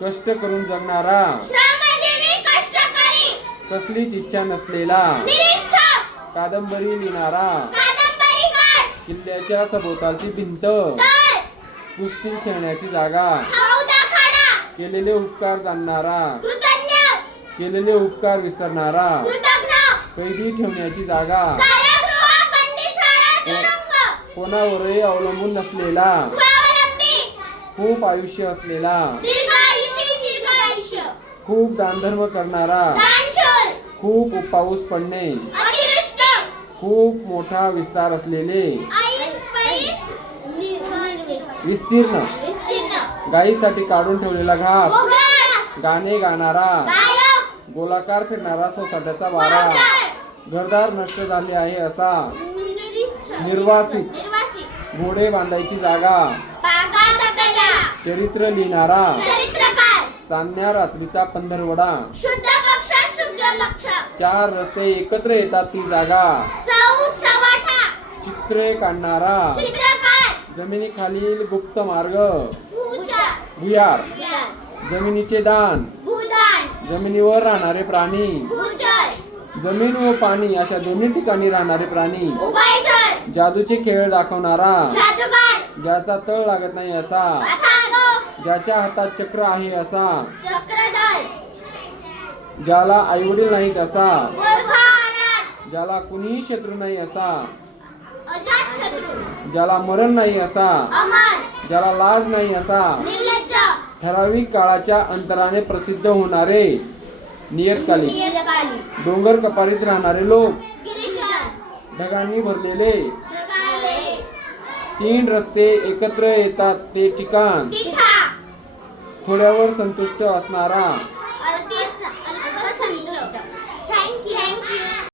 कष्ट करून जगणारा, श्रमजीवी कष्टकरी, कसलीच इच्छा नसलेला, निरीक्षक, कादंबरी लिहिणारा, कादंबरीकार, किल्ल्याच्या सभोवतालची भिंत, तळ, कुस्ती खेळण्याची जागा, हौदाखाडा, केलेले उपकार जाणणारा, कृतज्ञ, केलेले उपकार विसरणारा, कृतज्ञ, कैदी ठेवण्याची जागा, कारागृह, बंदिशाळा, तुरुंग, कोणावरही अवलंबून नसलेला, स्वावलंबी, खूप आयुष्य असलेला, दीर्घ आयुष्य, खूप दानधर्म करणारा, दानशूर, खूप पाऊस पडणे, अतिवृष्ट, खूप मोठा विस्तार असलेले, विस्तीर्ण, विस्तीर्ण, गायीसाठी काढून ठेवलेला घास, उघड, गाणे गाणारा, गायक, गोलाकार फिरणारा सोसाट्याचा वारा, घरदार नष्ट झाले आहे असा, निर्वासित, निर्वासित, घोडे बांधायची जागा, बागा तकला, चरित्र लिहिणारा, चरित्रकार, चांदण्या रात्रीचा पंधरवडा, शुद्ध पक्ष, शुद्ध लक्ष, 4 रस्ते एकत्र येतात ती जागा, चव्हाठा, चित्रे काढणारा, चित्रकार, जमिनीखालील गुप्त मार्ग, भुयार, भुयार, जमिनीचे दान, भूदान, जमिनीवर राहणारे प्राणी, भूचर, जमीन व पाणी अशा दोन्ही ठिकाणी राहणारे प्राणी, उभयचर, जादूचे खेळ दाखवणारा, जादूगार, ज्याचा तळ लागत नाही असा, अथांग, ज्याच्या हातात चक्र आहे असा, चक्रधर, ज्याला आईवडील नाहीत असा, मूर्ख, ज्याला कुणीही शत्रू नाही असा, अजातशत्रू, ज्याला मरण नाही असा, अमर, ज्याला लाज नाही असा, निर्लज्ज, ठराविक काळाच्या अंतराने प्रसिद्ध होणारे, नियतकालिक, नियतकालिक, डोंगर कपारीत राहणारे लोक, गिरिजन, ढगांनी भरलेले, प्रकारे, 3 रस्ते एकत्र येतात ते ठिकाण, तिठा, थोड्यावर संतुष्ट असणारा,